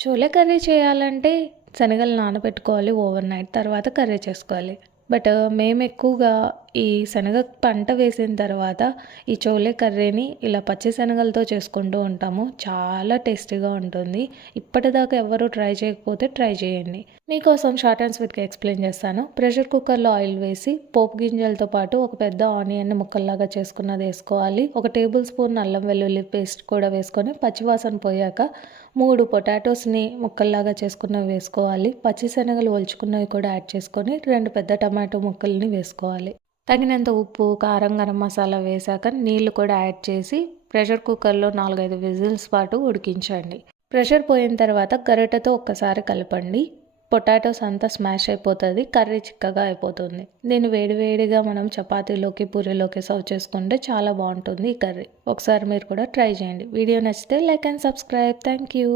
Chole curry చేయాలంటే శనగలు నానబెట్టుకోవాలి ఓవర్ నైట్. తర్వాత కర్రీ చేసుకోవాలి. బట్ మేము ఎక్కువగా ఈ శనగ పంట వేసిన తర్వాత ఈ చోలే కర్రీని ఇలా పచ్చి శనగలతో చేసుకుంటూ ఉంటాము. చాలా టేస్టీగా ఉంటుంది. ఇప్పటిదాకా ఎవరు ట్రై చేయకపోతే ట్రై చేయండి. మీకోసం షార్ట్ అండ్ స్వీట్గా ఎక్స్ప్లెయిన్ చేస్తాను. ప్రెషర్ కుక్కర్లో ఆయిల్ వేసి పోపు గింజలతో పాటు ఒక పెద్ద ఆనియన్ని ముక్కల్లాగా చేసుకున్నది వేసుకోవాలి. 1 టేబుల్ స్పూన్ అల్లం వెల్లుల్లి పేస్ట్ కూడా వేసుకొని పచ్చివాసన పోయాక 3 పొటాటోస్ని ముక్కల్లాగా చేసుకున్నవి వేసుకోవాలి. పచ్చి శనగలు ఒలుచుకున్నవి కూడా యాడ్ చేసుకొని 2 పెద్ద టమాటో ముక్కల్ని వేసుకోవాలి. తగినంత ఉప్పు, కారం, గరం మసాలా వేశాక నీళ్లు కూడా యాడ్ చేసి ప్రెషర్ కుక్కర్లో 4-5 విజిల్స్ పాటు ఉడికించండి. ప్రెషర్ పోయిన తర్వాత గరిటెతో ఒక్కసారి కలపండి. పొటాటోస్ అంతా స్మాష్ అయిపోతుంది. కర్రీ చిక్కగా అయిపోతుంది. దీన్ని వేడివేడిగా మనం చపాతీలోకి, పూరీలోకి సర్వ్ చేసుకుంటే చాలా బాగుంటుంది ఈ కర్రీ. ఒకసారి మీరు కూడా ట్రై చేయండి. వీడియో నచ్చితే like and subscribe. Thank you.